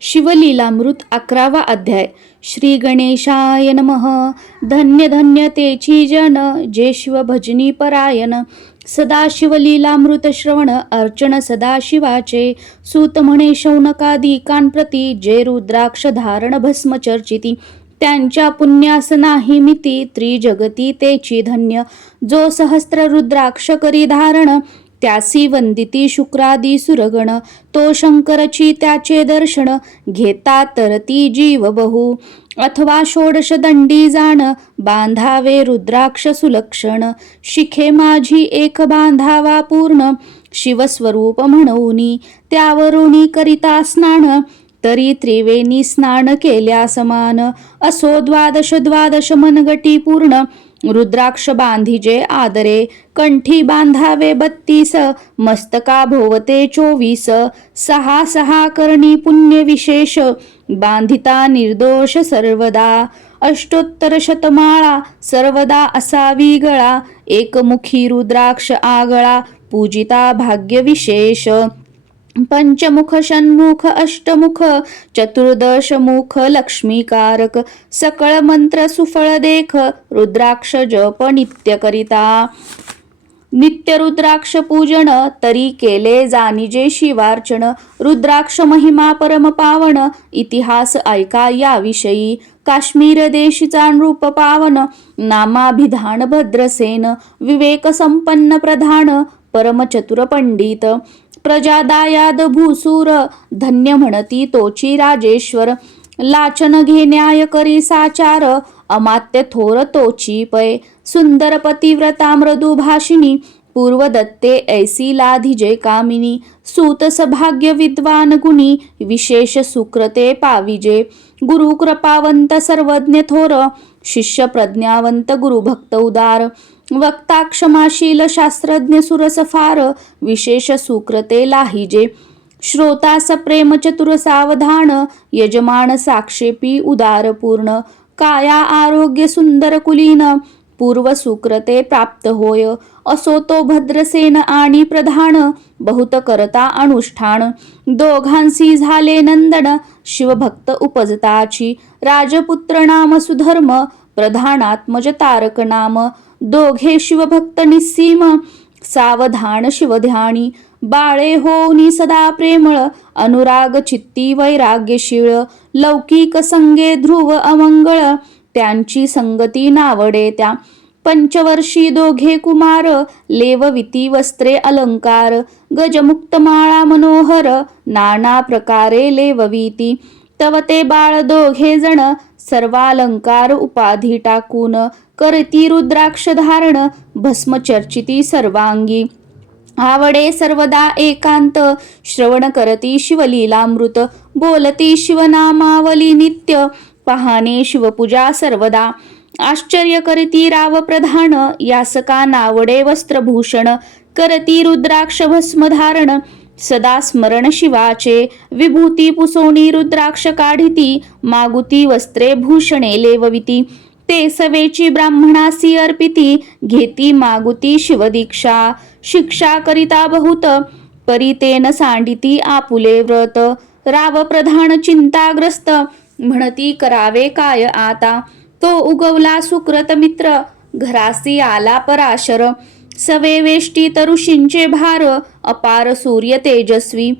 शिवलीलामृत अकरावा अध्याय. श्री गणेशाय नमः. धन्य धन्य तेची जन. जे शिव भजनी परायण. सदा शिवलीलामृत श्रवण. अर्चन सदा शिवाचे सूत म्हणे शौनकादिकांप्रती जे रुद्राक्ष धारण भस्म चर्चिती. त्यांच्या पुण्यास नाही मिती. त्रिजगती तेची धन्य. जो सहस्र रुद्राक्ष करी धारण. त्यासी वंदिती शुक्रादी सुरगण तो शंकरची त्याचे दर्शन घेता तरती जीव बहु अथवा षोडश दंडी जाण बांधावे रुद्राक्ष सुलक्षण शिखे माझी एक बांधावा पूर्ण शिवस्वरूप म्हणूनी त्यावरुणी करिता स्नान तरी त्रिवेणी स्नान केल्या समान असो द्वादश द्वादश मनगटी पूर्ण रुद्राक्ष बांधिजे आदरे कंठी बांधावे बत्तीस मस्तका भोवते चोवीस सहा सहा करणी पुण्य विशेष बांधिता निर्दोष सर्वदा अष्टोत्तर शतमाळा सर्वदा असावी गळा एकमुखी रुद्राक्ष आगळा पूजिता भाग्य विशेष पंचमुख षण्मुख अष्टमुख चतुर्दश मुख लक्ष्मीकारक सकळ मंत्र सुफळ देख रुद्राक्ष जप नित्य करिता नित्य रुद्राक्ष पूजन तरी केले जानिजे शिवार्चन रुद्राक्ष महिमा परम पावन इतिहास ऐका याविषयी। काश्मीर देशीचा नृप पावन नामाभिधान भद्रसेन विवेक संपन्न प्रधान परम चतुर पंडित। प्रजादायाद भूसूर धन्य म्हणती तोची राजेश्वर. लाचन घेण्याय करी साचार अमात्य थोर तोची पै. सुंदर पतिव्रता मृदू भाषिणी पूर्वदत्ते ऐसी लाधिजे कामिनी. सूत सभाग्य विद्वान गुणी विशेष सुकृते पाविजे गुरु कृपावंत सर्वज्ञ थोर शिष्य प्रज्ञावंत गुरुभक्त उदार. वक्ता क्षमाशील शास्त्रज्ञ सुरस फार विशेष सुकृते लाहिजे. श्रोतास प्रेम चतुर सावधान यजमान साक्षेपी उदारपूर्ण. काया आरोग्य सुंदर कुलीन पूर्व सुकृते प्राप्त होय. असो तो भद्रसेन आणि प्रधान बहुत करता अनुष्ठान. दोघांसी झाले नंदन शिवभक्त उपजताची. राजपुत्र नाम सुधर्म प्रधानात्मज तारक नाम. दोघे शिवभक्त निस्सीम सावधान शिवध्यानी बाळे होनी सदा प्रेमळ अनुराग चित्ती वैराग्यशीळ लौकिक संगे ध्रुव अमंगळ त्यांची संगती नावडे त्या पंचवर्षी दोघे कुमार लेवविती वस्त्रे अलंकार गजमुक्त माळा मनोहर नाना प्रकारे लेवविती तव ते बाळ दोघे जण सर्वालंकार उपाधी टाकून करती रुद्राक्ष धारण भस्मचर्चिती सर्वांगी. आवडे सर्वदा एकांत श्रवण करती शिवलीलामृत बोलती शिवनामावली नित्य पहाणे शिवपूजा सर्वदा. आश्चर्य करती राव प्रधान यासका नावडे वस्त्रभूषण करती रुद्राक्ष भस्मधारण सदा स्मरण शिवाचे विभूती पुसोनी रुद्राक्ष काढिती मागुती वस्त्रे भूषणे लेवविती. ते सवेची ब्राह्मणासी अर्पिती घेती मागुती शिवदीक्षा. शिक्षा करिता बहुत परितेन सांडिती आपुले व्रत. राव प्रधान चिंताग्रस्त म्हणती करावे काय आता? तो उगवला सुकृत मित्र घरासी आला पराशर. सवे तरुषींचे भार अपार सूर्य तेजस्वी.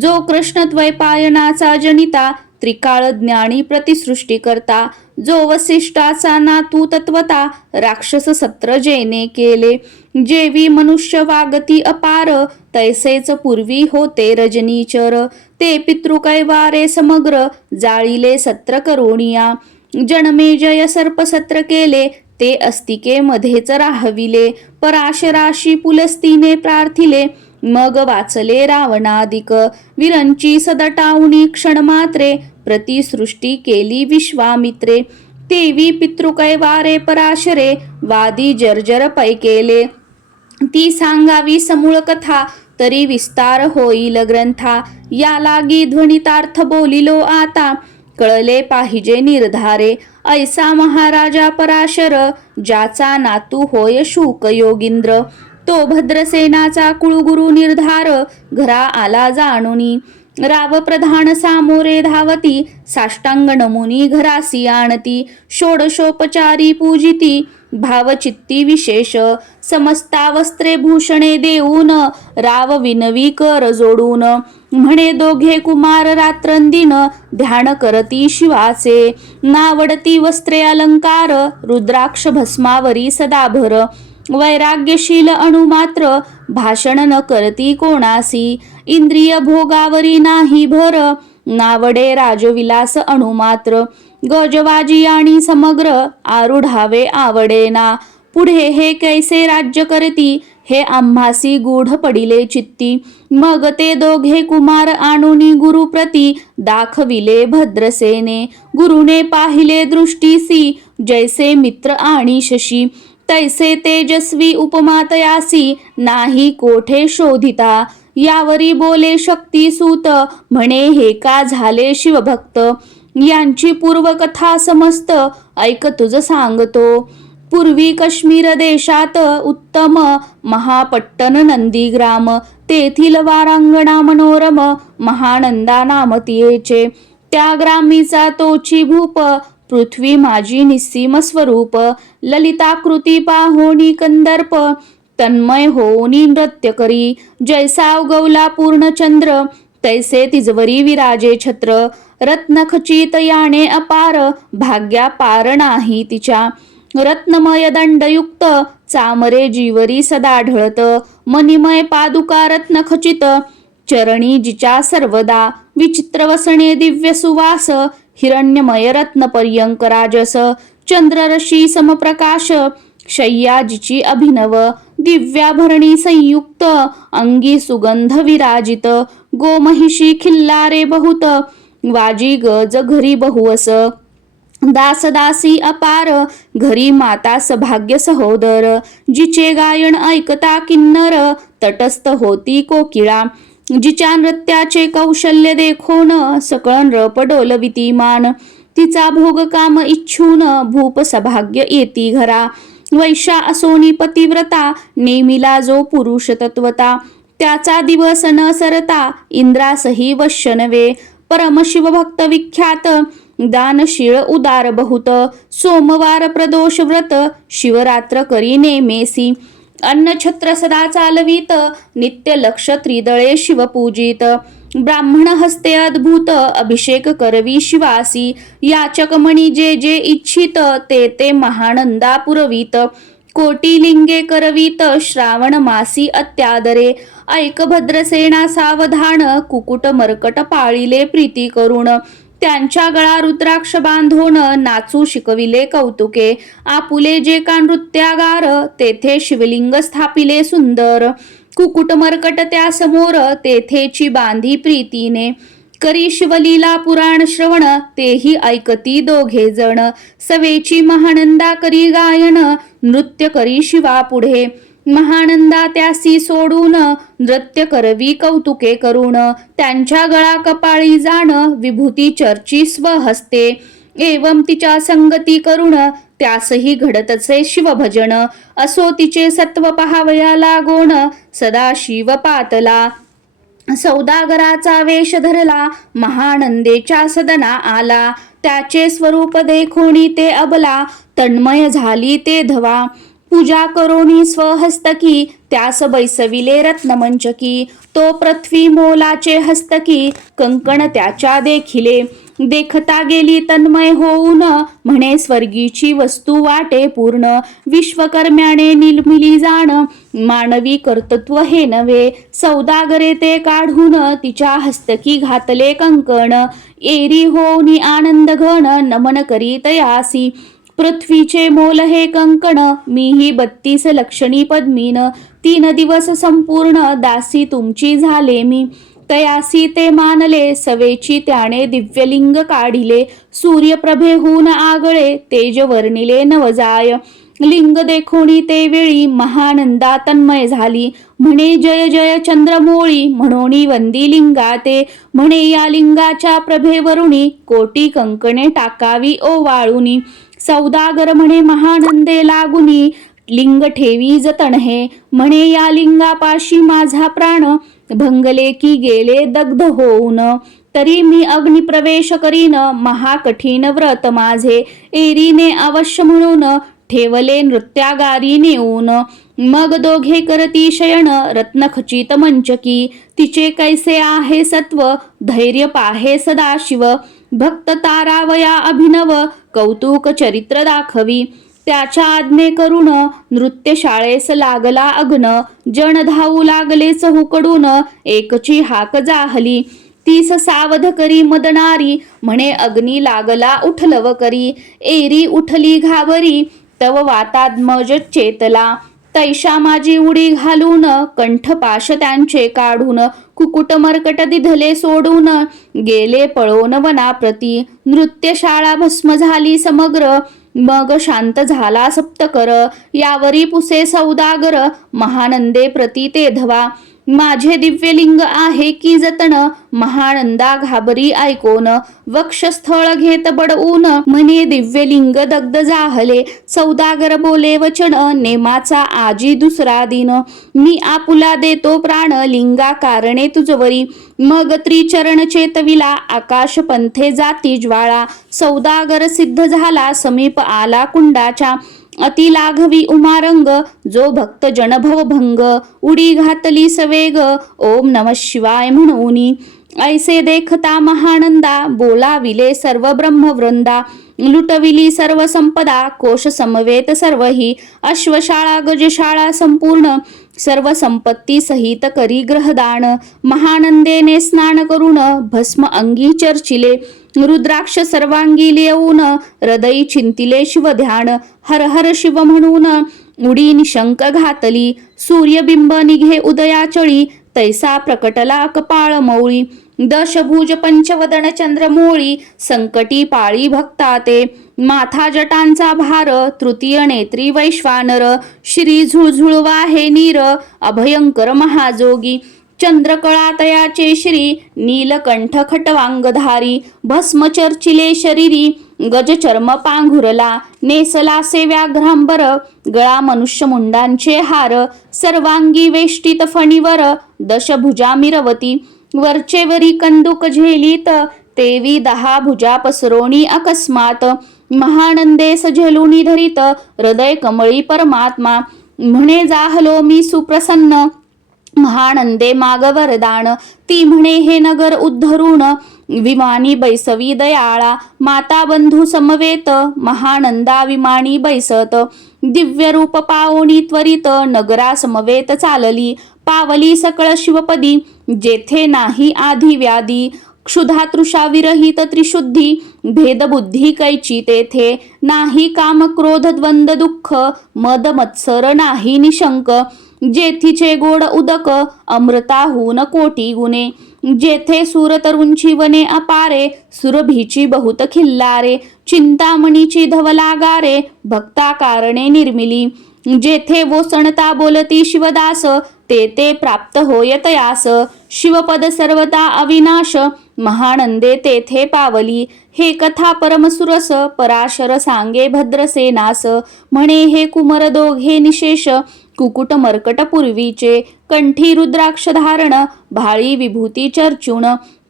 जो कृष्णद्वैपायनाचा जनिता त्रिकाळ ज्ञानी प्रतिसृष्टी करता जो वसिष्ठाचा नातू तत्वता राक्षस सत्र जेने केले. जेवी मनुष्य वागती अपार तैसेच पूर्वी होते रजनीचर. ते पितृकैवारे समग्र जाळीले सत्र करोणिया. जनमेजय सर्पसत्र केले ते अस्तिके मध्येच राहविले. पराशराशी पुलस्तीने प्रार्थिले. मग वाचले रावणादिक. विरंची सदटावणी क्षणमात्रे. प्रतिसृष्टी केली विश्वामित्रे. तेवी पितृकैवारे पराशरे. वादी जर्जर पैकेले. ती सांगावी समूळ कथा. तरी विस्तार होईल ग्रंथा. या लागी ध्वनितार्थ बोलिलो आता. कळले पाहिजे निर्धारे. ऐसा महाराजा पराशर ज्याचा नातू होय शूक योगींद्र. तो भद्रसेनाचा कुळगुरु निर्धार घरा आला जाणुनी. राव प्रधान सामोरे धावती साष्टांग नमुनी घरासी आणती. षोडशोपचारी पूजिती भावचित्ती विशेष. समस्ता वस्त्रे भूषणे देऊन राव विनवी कर जोडून. म्हणे दोघे कुमार रात्रंदिन ध्यान करती शिवाचे. नावडती वस्त्रे अलंकार रुद्राक्ष भस्मावरी सदाभर. वैराग्यशील अणुमात्र भाषण न करती कोणासी. इंद्रिय भोगावरी नाही भर. नावडे राजविलास अणुमात्र गजवाजी आणि समग्र आरुढावे आवडेना. पुढे हे कैसे राज्य करती? हे आम्हासी गूढ पडिले चित्ती. मग ते दोघे कुमार आणूनी गुरुप्रती दाखविले भद्रसेने. गुरुने पाहिले दृष्टीसी जैसे मित्र आणि शशी. तैसे तेजस्वी उपमातयासी. नाही कोठे शोधिता. यावरी बोले शक्ती सूत म्हणे हे का झाले शिवभक्त? यांची पूर्वकथा समस्त. ऐक तुझ सांगतो. पूर्वी काश्मीर देशात उत्तम महापट्टन नंदीग्राम तेथील वारांगणा मनोरम महानंदा नामतीयेचे. त्या ग्रामीचा तोची भूप पृथ्वी माझी निस्सीम स्वरूप. ललिताकृती पाहोनी कंदर्प तन्मय होऊनी नृत्य करी. जैसा उगवला पूर्णचंद्र तैसे तिजवरी विराजे छत्र. रत्नखचित याने अपार भाग्या पार नाही तिच्या. रत्नमय दंडयुक्त चामरे जीवरी सदा आढळत मनिमय पादुका रत्नखचित चरणी जिच्या सर्वदा विचित्र वसणे दिव्य सुवास हिरण्यमय रत्न पर्यंक राजस चंद्ररशी समप्रकाश शय्याजीची अभिनव दिव्याभरणी संयुक्त अंगी सुगंध विराजित गोमहिषी खिल्लारे बहुत वाजी गज घरी बहुवस. दास दासी अपार घरी माता सभाग्य सहोदर जिचे गायन ऐकता किन्नर तटस्थ होती कोकिळा. जिच्या नृत्याचे कौशल्य देखोन सकळ नृप डोलविती मान. तिचा भोग काम इच्छून भूप सभाग्य येती घरा. वैशा असोनी पतिव्रता नेमिला जो पुरुष तत्वता. त्याचा दिवस न सरता इंद्रासही वश्य नवे परमशिव भक्त विख्यात दानशीळ उदार बहुत सोमवार प्रदोष व्रत शिवरात्र करी नेमेसी. अन्नछत्र सदा चालवीत नित्य लक्ष त्रिदळे शिवपूजित. ब्राह्मण हस्ते अद्भुत अभिषेक करवी शिवासी. याचक मणी जे जे इच्छित ते ते महानंदा पुरवीत. कोटिलिंगे करवीत श्रावण मासी अत्यादरे. ऐकभद्रसेना सावधान कुकुट मरकट पाळिले प्रीती करून त्यांच्या गळा रुद्राक्ष बांधून नाचू शिकविले कौतुके. आपुले जे का नृत्यागार तेथे शिवलिंग स्थापिले सुंदर. कुकुट मरकट त्या समोर तेथेची बांधी प्रीतीने. करी शिवलीला पुराण श्रवण तेही ऐकती दोघे जण. सवेची महानंदा करी गायन नृत्य करी शिवा पुढे. महानंदा त्यासी सोडून नृत्य करवी कौतुके करून त्यांच्या गळा कपाळी जाण विभूती चर्ची स्वहस्ते. एवं तिच्या संगती करून त्यासही घडतचे शिवभजन. असो तिचे सत्व पहावया लागोण सदा शिव पातला. सौदागराचा वेश धरला महानंदेच्या सदना आला. त्याचे स्वरूप देखोणी ते अबला तन्मय झाली ते धवा. पूजा करोनी स्वहस्तकी त्यास बैसविले रत्नमंचकी. तो पृथ्वी मोलाचे हस्तकी कंकण त्याच्या देखिले. देखता गेली तन्मय होऊन म्हणे स्वर्गीची वस्तू वाटे पूर्ण. विश्वकर्म्याने निलमिली जाण मानवी कर्तृत्व हे नव्हे. सौदागरे ते काढून तिच्या हस्तकी घातले कंकण. एरी होऊनी आनंद घन नमन करीत यासी. पृथ्वीचे मोल हे कंकण मीही बत्तीस लक्षणी पद्मीन. तीन दिवस संपूर्ण दासी तुमची झाले मी. तयासी ते मानले सवेची त्याने दिव्यलिंग काढिले. सूर्यप्रभेहून आगळे तेज वर्णिले नवजाय. लिंग देखोणी ते वेळी महानंदा तन्मय झाली. म्हणे जय जय चंद्रमोळी म्हणोनी वंदी लिंगा ते म्हणे या लिंगाच्या प्रभेवरुणी कोटी कंकणे टाकावी ओ वाळुनी सौदागर म्हणे महानंदे लागुनी लिंग ठेवी जतण हे म्हणे या लिंगापाशी माझा प्राण भंगले की गेले दग्ध होऊन तरी मी अग्निप्रवेश करीन महाकठीण व्रत माझे एरीने अवश्य म्हणून ठेवले नृत्यागारी नेऊन मग दोघे करती शयन रत्नखचित मंचकी तिचे कैसे आहे सत्व धैर्य पाहे सदाशिव भक्त तारावया अभिनव कौतुक चरित्र दाखवी. त्याच्या आज्ञे करून नृत्य शाळेस लागला अग्न. जण धावू लागलेच हुकडून एकची हाक जाहली. तीस सावध करी मदनारी. म्हणे अग्नी लागला उठलव करी. एरी उठली घाबरी. तव वातात्मज चेतला. तैशा माझी उडी घालून कंठपाश त्यांचे काढून कुकुट मरकट दिधले सोडून गेले पळोन वनाप्रती. नृत्यशाळा भस्म झाली समग्र. मग शांत झाला सप्तकर. यावरी पुसे सौदागर. महानंदे प्रती ते धवा माझे दिव्यलिंग आहे की जतन? महानंदा घाबरी ऐकोन. वक्षस्थळ घेत बडवून. म्हणे दिव्यलिंग दग्ध जाहले. सौदागर बोले वचन. नेमाचा आजी दुसरा दिन. मी आपुला देतो प्राण. लिंगा कारणे तुझवरी मग त्रिचरण चेतविला. आकाश पंथे जाती ज्वाळा. सौदागर सिद्ध झाला. समीप आला कुंडाच्या. अति लाघवी उमारंग जो भक्त जनभव भंग उडी घातली सवेग ओम नम शिवाय म्हणून. ऐसे देखता महानंदा बोलाविले सर्व ब्रह्मवृंदा लुटविली सर्व संपदा कोश समवेत सर्व ही अश्वशाळा गजशाळा संपूर्ण सर्व संपत्ती सहित करी ग्रहदान. महानंदेने स्नान करून भस्म अंगी चर्चिले रुद्राक्ष सर्वांगी लेऊन हृदयी चिंतिले शिवध्यान हर हर शिव म्हणून. उडी निशंक घातली सूर्यबिंब निघे उदयाचळी तैसा प्रकटला कपाळ मौळी. दशभुज पंचवदन चंद्रमोळी संकटी पाळी भक्ता ते माथा जटांचा भार तृतीय नेत्री वैश्वानर. श्री झुळझुळवा हे नीर अभयंकर महाजोगी. चंद्रकळातयाचे श्री नीलकंठ खटवांगधारी भस्म चर्चिले शरीरी गजचर्म पांघुरला नेसलासे व्याघ्रांबर गळा मनुष्य मुंडांचे हार सर्वांगी वेष्टित फणीवर दशभुजा मिरवती वरचेवरी कंदुक झेलीत तेवी दहा भुजा पसरोणी अकस्मात महानंदे सझेलुनी धरित हृदय कमळी परमात्मा म्हणे जाहलो मी सुप्रसन्न महानंदे माग वरदान ती म्हणे हे नगर उद्धरून विमानी बैसवी दयाळा माता बंधू समवेत महानंदा विमानी बैसत. दिव्य रूप पावणी त्वरित नगरा समवेत चालली. पावली सकळ शिवपदी जेथे नाही आधी व्याधी. क्षुधा तृषा विरहित त्रिशुद्धी भेदबुद्धी कैची तेथे. नाही काम क्रोध द्वंद दुःख मद मत्सर नाही निशंक. जेथीचे गोड उदक अमृताहून कोटी गुणे. जेथे सुरतरुंची वने अपारे सुरभीची बहुत खिल्लारे. चिंतामणीची धवलागारे भक्ता कारणे निर्मिली. जेथे वोसणता बोलती शिवदास ते ते प्राप्त होय तयास. शिवपद सर्वता अविनाश महानंदे तेथे पावली. हे कथा परमसुरस पराशर सांगे भद्रसेनास म्हणे हे कुमर दोघे निशेष कुकुट मर्कटपूर्वीचे कंठी रुद्राक्ष धारण भाळी विभूती चर्चून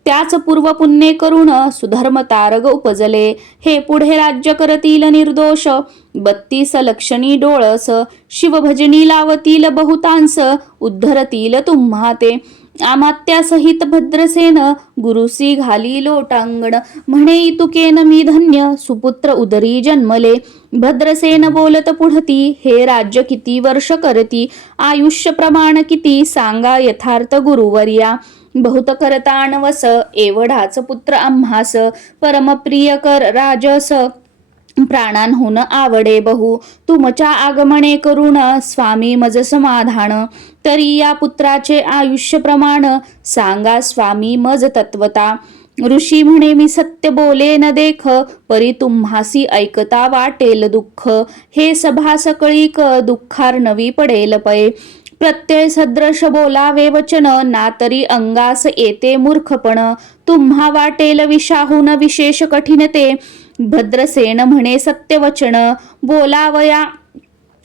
त्याच पूर्व पुण्ये करून सुधर्म तारग उपजले. हे पुढे राज्य करतील निर्दोष. बत्तीस लक्षणी डोळस शिवभजनी लावतील बहुतांस उद्धरतील तुम्हा ते आमात्यासहित भद्रसेन गुरुसी घाली लोटांगण. म्हणे इतुकेन मी धन्य सुपुत्र उदरी जन्मले. भद्रसेन बोलत पुढती हे राज्य किती वर्ष करती? आयुष्य प्रमाण किती? सांगा यथार्थ गुरुवर्या. बहुत करताणवस एवढाच पुत्र आम्हास. परमप्रिय कर राजस. प्राणांहून आवडे बहु. तुमच्या आगमने करून स्वामी मज समाधान. तरी या पुत्राचे आयुष्य प्रमाण सांगा स्वामी मज तत्वता. ऋषी म्हणे मी सत्य बोले न देख परी तुम्हासी ऐकता वाटेल दुःख. हे सभा सकळीक दुःखार नवी पडेल पै प्रत्यय सदृश बोलावे वचन ना तरी अंगास येते मूर्खपण. तुम्हा वाटेल विषाहून विशेष कठीण ते भद्रसेन म्हणे सत्यवचन बोलावया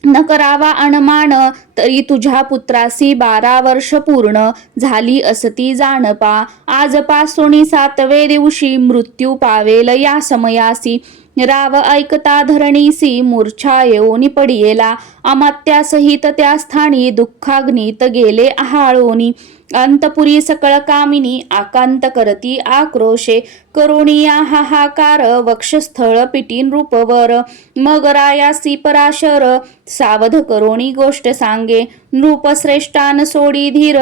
न करावा अणमान तरी तुझ्या पुत्रासी बारा वर्ष पूर्ण झाली असती जाणपा. आजपासून सातवे दिवशी मृत्यू पावेल या समयासी. राव ऐकता धरणीसी मूर्छा येऊनी पडियेला. अमात्यासहित त्या स्थानी दुःखाग्नीत गेले आहाळोनी. अंतपुरी सकळ कामिनी आकांत करती आक्रोशे करुणिया हाहाकार वक्षस्थळ पिटी नृपवर मगरायासी पराशर सावध करोणी गोष्ट सांगे नृपश्रेष्ठान सोडी धीर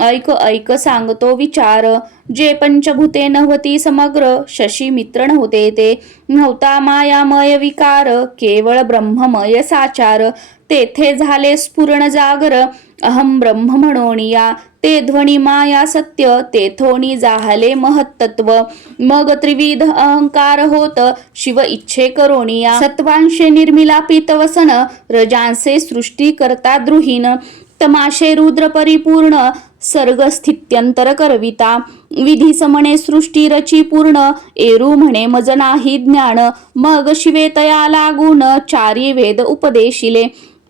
ऐक ऐक सांगतो विचार जे पंचभूते नव्हती समग्र शशी मित्र नव्हते ते नव्हता मायामय विकार केवळ ब्रह्ममय साचार तेथे झाले स्फुरण जागर अहम ब्रह्म म्हणोनिया ते ध्वनी माया सत्य तेथोनी जाहले महत्तत्व. मग त्रिविध अहंकार होत शिव इच्छे करोनिया सत्वांशे निर्मिला पितवसन रजांसे सृष्टी करता द्रुहीन तमाशे रुद्र परिपूर्ण सर्ग स्थित्यंतर करविता. विधी समणे सृष्टी रची पूर्ण एरू म्हणे मज नाही ज्ञान. मग शिवे तया लागून चारी वेद उपदेशिले.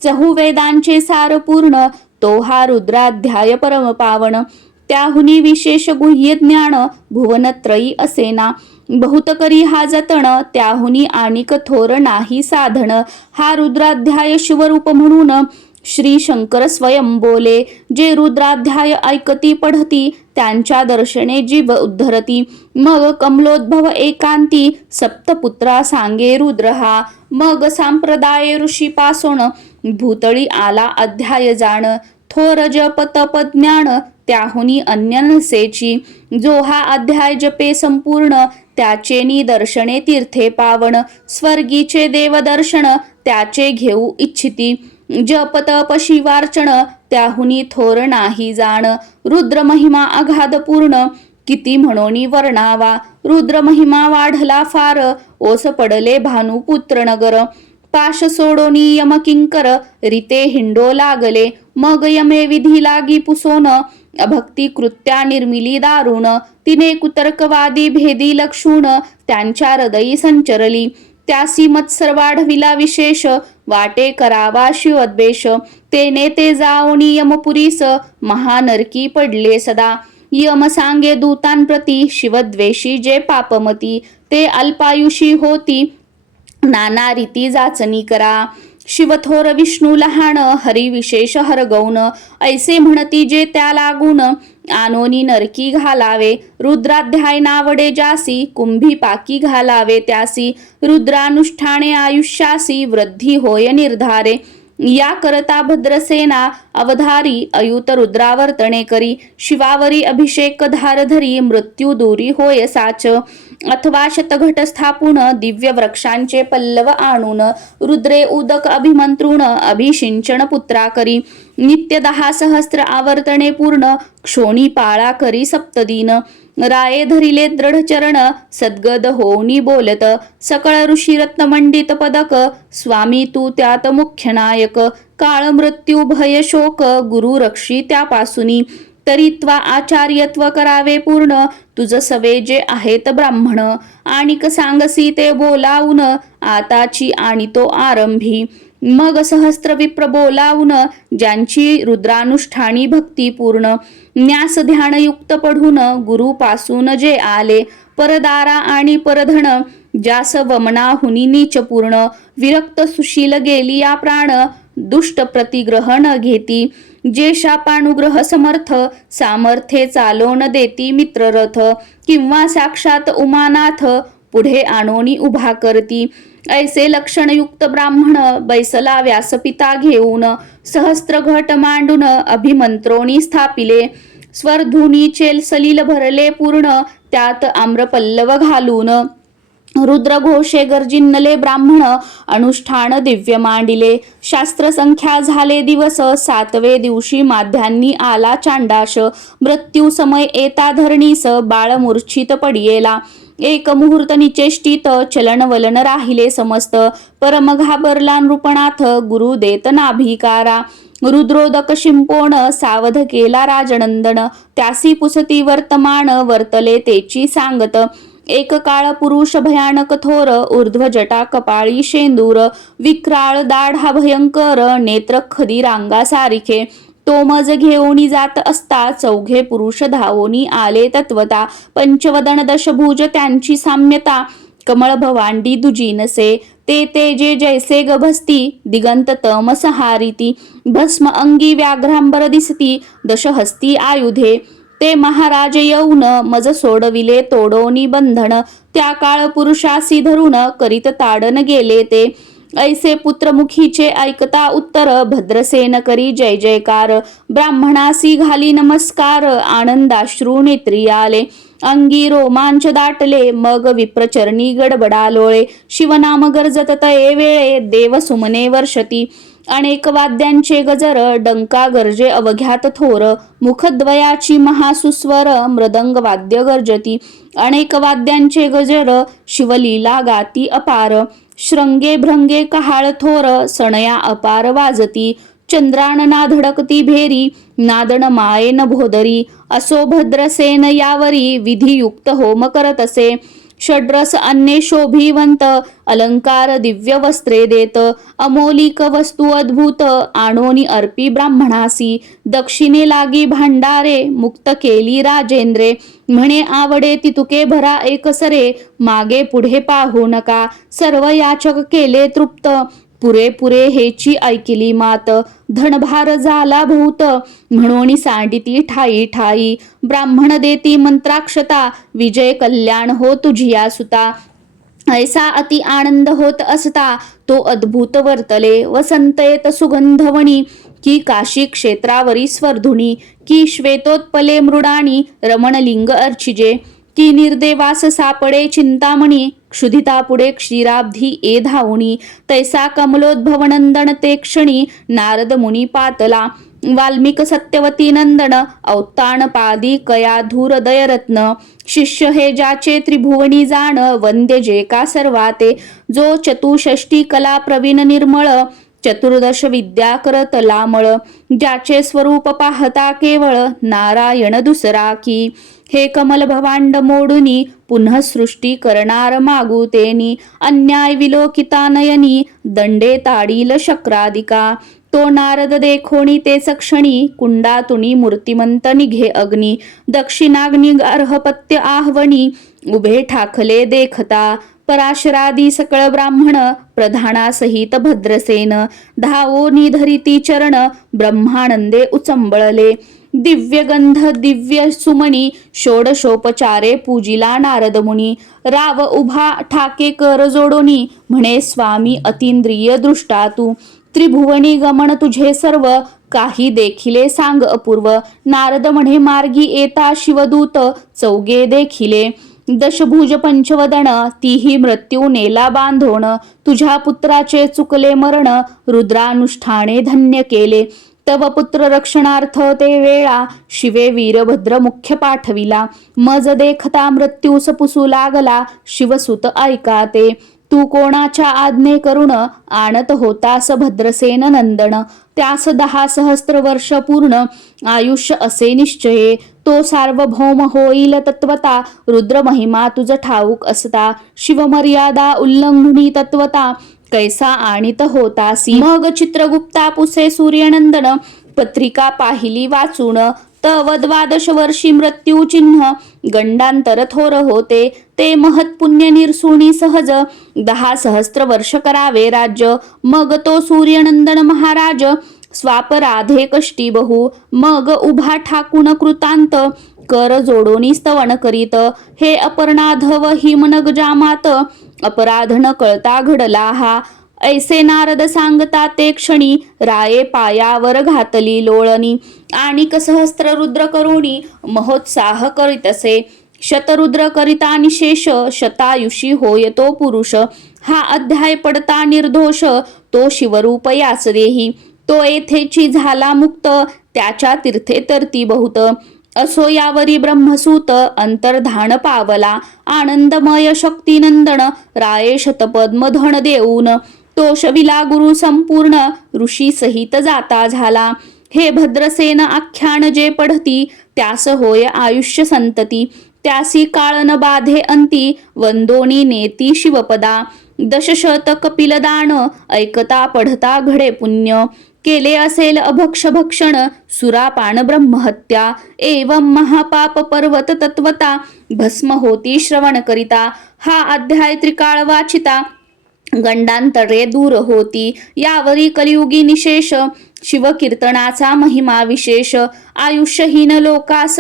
चहु वेदांचे सार पूर्ण तो हा रुद्राध्याय परम पावन त्याहुनी विशेष गुह्य ज्ञान भुवनत्रयी असेना. बहुत करी हा जतन त्याहुनी आणिक थोर नाही साधन. हा रुद्राध्याय शिवरूप म्हणून श्री शंकर स्वयं बोले जे रुद्राध्याय ऐकती पढती त्यांच्या दर्शने जीव उद्धरती. मग कमलोद्भव एकांती सप्तपुत्रा सांगे रुद्र हा. मग सांप्रदाय ऋषीपासून भूतळी आला अध्याय जाण. थोर जप तप ज्ञान त्याहुनी अन्य नसेची जो हा अध्याय जपे संपूर्ण त्याचे निदर्शने तीर्थे पावन. स्वर्गीचे देवदर्शन त्याचे घेऊ इच्छिती. जप तप शिवार्चन त्याहुनी थोर नाही जाण. रुद्र महिमा अगाध पूर्ण किती म्हणोनी वर्णावा. रुद्र महिमा वाढला फार ओस पडले भानुपुत्र नगर. पाश सोडोनी यम किंकर रिते हिंडो लागले. मग यमे विधी लागी पुसोन अभक्ती कृत्या निर्मिली दारुण. तिने कुतर्कवादी भेदी लक्षूण त्यांच्या हृदयी संचरली. त्यासी मत्सर वाढविला विशेष वाटे करावा शिवद्वेष तेने ते जाओनी यमपुरीस महानरकी पडले सदा. यम सांगे दूतांप्रती शिवद्वेषी जे पापमती. ते अल्पायुषी होती नाना रीती जाचणी करा. शिवथोर विष्णू लहान हरी विशेष हरगौन ऐसे म्हणती जे त्या लागून आनोनी नरकी घालावे. रुद्राध्याय नावडे जासी कुंभी पाकी घालावे त्यासी. रुद्रानुष्ठाने आयुष्यासी वृद्धी होय निर्धारे. या करता भद्रसेना अवधारी अयुत रुद्रावर्तने करी. शिवावरी अभिषेक धारधरी मृत्यू दूरी होय साच. अथवा शतघट स्थापून दिव्य वृक्षांचे पल्लव आणून रुद्रे उदक अभिमंत्रुण अभिषिंचन पुत्रा करी नित्य दहा सहस्त्र आवर्तने पूर्ण क्षोणी पाळा करी सप्तदीन. राये धरिले दृढ चरण सद्गद होऊनी बोलत सकळ ऋषी रत्नमंडित पदक स्वामी तू त्यात मुख्य नायक काळ मृत्यू भय शोक गुरु रक्षी त्यापासून. तरीत्वा आचार्यत्व करावे पूर्ण. तुझ सवे जे आहेत ब्राह्मण. आणिक सांगसी ते बोलावून आताची आणि तो आरंभी. मग सहस्त्र विप्र बोलावून ज्यांची रुद्रानुष्ठानी भक्ती पूर्ण. न्यास ध्यानयुक्त पढून गुरुपासून जे आले. परदारा आणि परधन ज्यास वमनाहुनी नीच पूर्ण. विरक्त सुशील गेली या प्राण. दुष्ट प्रतिग्रहण घेती. जे शापानुग्रह समर्थ सामर्थ्ये चालोन देती मित्ररथ. किंवा साक्षात उमानाथ पुढे आणोनी उभा करती. ऐसे लक्षणयुक्त ब्राह्मण बैसला व्यासपिता घेऊन सहस्त्र घट मांडून अभिमंत्रोणी स्थापिले. स्वरधुनीचे सलील भरले पूर्ण त्यात आम्रपल्लव घालून. रुद्रघोषे गर्जिन्नले ब्राह्मण अनुष्ठान दिव्य मांडिले. शास्त्र संख्या झाले दिवस सातवे दिवशी माध्यांनी आला चांडाश. मृत्यू समय येता धरणीस बाळ मूर्छित पडियेला. एक मुहूर्त निचेष्टित चलन वलन राहिले समस्त. परम घाबरला नृपणाथ गुरु देत नाभिकारा. रुद्रोदक शिंपोण सावध केला राजनंदन. त्यासी पुसती वर्तमान वर्तले तेची सांगत. एक काळ पुरुष भयानक थोर ऊर्ध्व जटा कपाळी शेंदूर विक्राळ दाढ हा भयंकर नेत्र खदी रांगा सारिखे. तो मज घेऊनी जात असता चौघे पुरुष धावोनी आले तत्वता. पंचवदन दशभुज त्यांची साम्यता. कमळ भवांडी दुजी नसे ते ते जे जैसे गभस्ती दिगंत तमस हारिती भस्म अंगी व्याघ्रांबर दिसती दशहस्ती आयुधे. ते महाराज येऊन मज सोडविले तोडोनी बंधन. त्या काळ पुरुषासी धरून करीत ताडन गेले ते. ऐसे पुत्रमुखीचे ऐकता उत्तर भद्रसेन करी जय जयकार. ब्राह्मणासी घाली नमस्कार आनंदाश्रू नेत्री आले अंगी रोमांच दाटले मग विप्रचरणी गडबडा लोळे. शिवनाम गरजत तये वेळे देव सुमने वर्षती. अनेक वाद्यांचे गजर डंका गरजे अवघ्यात थोर मुखद्वयाची महासुस्वर मृदंग वाद्य गर्जती. अनेक वाद्यांचे गजर शिवलीला गाती अपार. श्रंगे भ्रंगे कहाळ थोर सणया अपार वाजती. चंद्रानना धडकती भेरी नादन मायेन भोदरी. असो भद्रसेन यावरी विधियुक्त होम करत असे. षड्रस अन्ये शोभिवंत अलंकार दिव्य वस्त्रे देत अमोलिक वस्तू अद्भुत आणोनी अर्पी ब्राह्मणासी दक्षिणे लागी भांडारे मुक्त केली राजेंद्रे म्हणे आवडे तितुके भरा एकसरे मागे पुढे पाहू नका सर्व याचक केले तृप्त पुरे पुरे हेची ऐकिली मात. धनभार झाला भूत. म्हणून सांडिती ठाई ठाई. ब्राह्मण देती मंत्राक्षता. विजय कल्याण हो तुझिया सुता ऐसा अति आनंद होत असता. तो अद्भुत वर्तले. वसंतयत सुगंधवणी. की काशी क्षेत्रावरी स्वर्धुनी. की श्वेतोत्पले मृडाणी रमणलिंग अर्चिजे. की निर्देवास सापडे चिंतामणी क्षुधिता पुढे क्षीराब्धी ए धावणी तैसा कमलोद्भवनंदन ते क्षणी नारद मुनी पातला वाल्मिक सत्यवती नंदन औत्ताण पादी कया धूर दयरत्न शिष्य हे ज्याचे त्रिभुवनी जाण वंद्य जे का सर्वाते जो चतुषष्टी कला प्रवीण निर्मळ चतुर्दश विद्या करत लामळ ज्याचे स्वरूप पाहता केवळ नारायण दुसरा की हे कमल भवांड मोडुनी पुन्हा सृष्टी करणार मागू तेनी. अन्याय विलोकिता नयनी दंडे ताडील शक्रादिका. तो नारद देखोणी ते सक्षणी कुंडातुनी मूर्तिमंत निघे अग्नी. दक्षिणाग्नी अर्हपत्य आहवणी उभे ठाकले देखता. पराशरादी सकळ ब्राह्मण प्रधानासहित भद्रसेन. धावो निधरिती चरण ब्रह्मानंदे उचंबळले. दिव्यगंध दिव्य सुमणी षोडशोपचारे पूजिला नारद मुनी राव उभा ठाके कर जोडोनी म्हणे स्वामी अतिंद्रिय दृष्टा तू. त्रिभुवनी गमन तुझे सर्व काही देखिले सांग अपूर्व. नारद म्हणे मार्गी येता शिवदूत चौगे देखिले. दशभुज पंचवदन तीही मृत्यू नेला बांधोण तुझ्या पुत्राचे चुकले मरण रुद्रानुष्ठाने धन्य केले. तव पुत्र रक्षणार्थ ते वेळा. शिवे वीरभद्र मुख्य पाठविला. मज देखता मृत्यूस पुसू लागला. शिवसुत ऐका ते. तू कोणाच्या आज्ञे करुण? आणत होतास भद्रसेन नंदन. त्यास दहा सहस्त्र वर्ष पूर्ण. आयुष्य असे निश्चये. तो सार्वभौम होईल तत्वता. रुद्र महिमा तुझ ठाऊक असता. शिवमर्यादा उल्लंघनी तत्वता. कैसा आणीत होतासी? मग चित्रगुप्ता पुसे सूर्यनंदन पत्रिका पाहिली वाचून. तव द्वादश वर्षी मृत्यू चिन्ह. गंडांतर थोर होते. ते महत् पुण्य निरसुणी सहज. दहा सहस्त्र वर्ष करावे राज्य. मग तो सूर्यनंदन महाराज. स्वापराधे कष्टी बहु. मग उभा ठाकून कृतांत. कर जोडोनी स्तवन करीत. हे अपर्णाधव हिमनग जामात. अपराध न कळता घडला हा ऐसे नारद सांगता ते क्षणी राये पायावर घातली लोळणी. आणि सहस्त्र रुद्र करुणी महोत्साह करीतसे. शतरुद्र करिता निशेष शतायुषी होय तो पुरुष. हा अध्याय पडता निर्दोष तो शिवरूप यास देही. तो येथेची झाला मुक्त त्याच्या तीर्थे तरती बहुत. असो यावरी ब्रह्मसूत अंतर्धान पावला आनंदमय शक्तिनंदन रायेश शतपद्म धन देऊन तो शविला गुरु संपूर्ण ऋषी सहित जाता झाला. हे भद्रसेन आख्यान जे पढती त्यास होय आयुष्य संतती. त्यासी काळ न बाधे अंती वंदोनी नेती शिवपदा. दशशत कपिलदान ऐकता पढता घडे पुण्य. केले असेल अभक्ष भक्षण सुरापान ब्रह्महत्या एवं महापाप पर्वत तत्वता. भस्म होती श्रवण करिता. हा अध्याय त्रिकाळ वाचिता. गंडांतरे दूर होती. यावरी कलियुगी निशेष. शिवकीर्तनाचा महिमा विशेष आयुष्यहीन लोकास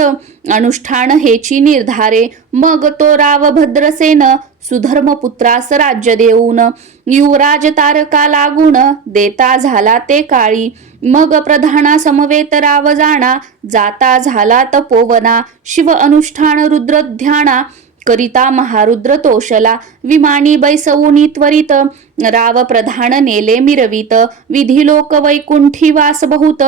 अनुष्ठान हेची निर्धारे मग तो राव भद्रसेन सुधर्मपुत्रास राज्य देऊन युवराज तारका लागून देता झाला ते काळी मग प्रधाना समवेत राव जाणा जाता झाला तपोवना शिव अनुष्ठान रुद्र ध्याना करिता महारुद्र तोषला विमानी बैसवुनी त्वरित. राव प्रधान नेले मिरवित. विधी लोक वैकुंठी वास बहुत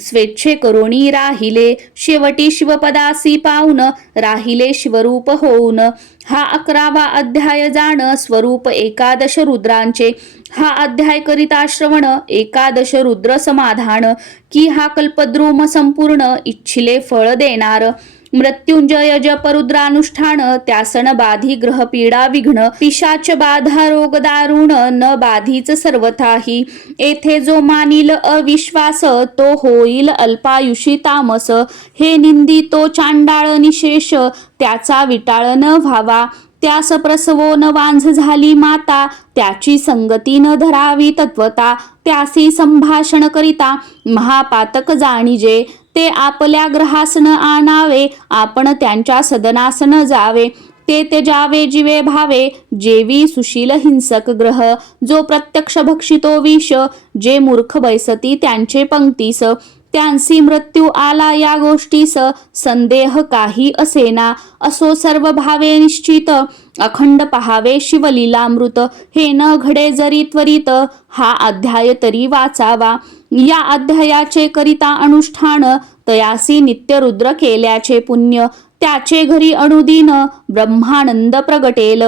स्वेच्छे करुणी राहिले शेवटी शिवपदासी पाऊन. राहिले शिवरूप होऊन. हा अकरावा अध्याय जाण. स्वरूप एकादश रुद्रांचे. हा अध्याय करिता श्रवण एकादश रुद्र समाधान. की हा कल्पद्रुम संपूर्ण. इच्छिले फळ देणार. मृत्युंजय जप रुद्रानुष्ठान त्यासन बाधी ग्रह पीडा विघ्न पिशाच बाधा रोग दारुण न बाधीच सर्वथाही. येथे जो मानिल अविश्वास तो होईल अल्पायुषी तामस. हे निंदी तो चांडाळ निशेष त्याचा विटाळ न व्हावा. त्यास प्रसवो न वांझ झाली माता त्याची संगती न धरावी तत्वता. त्यासी संभाषण करिता महापातक जाणीजे. ते आपल्या ग्रहासन आणावे आपण त्यांच्या सदनासन जावे. ते त्याजावे जीवे भावे. जेवी सुशील हिंसक ग्रह जो प्रत्यक्ष भक्षितो विष जे मूर्ख बैसती त्यांचे पंक्तीस. त्यांसी मृत्यू आला या गोष्टीस संदेह काही असेना. असो सर्व भावे निश्चित. अखंड पहावे शिवलीलामृत. हे न घडे जरी त्वरित हा अध्याय तरी वाचावा. या अध्यायाचे करिता अनुष्ठान तयासी नित्य रुद्र केल्याचे पुण्य त्याचे घरी अनुदिन ब्रह्मानंद प्रगटेल.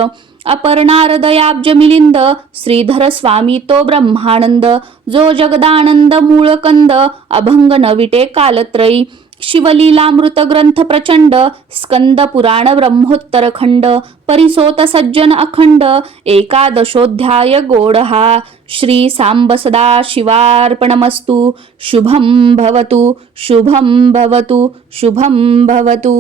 अपर्णारदयाब्ज मिलिंद श्रीधर स्वामी तो ब्रह्मानंद. जो जगदानंद मूळकंद अभंग नविटे कालत्रयी. शिवलीलामृत ग्रंथ प्रचंड स्कंद पुराण ब्रह्मोत्तर खंड परिसोत सज्जन अखंड एकादशोध्याय गोडहा श्री सांब सदा शिवार्पणमस्तु। शुभं भवतु शुभं भवतु शुभं भवतु।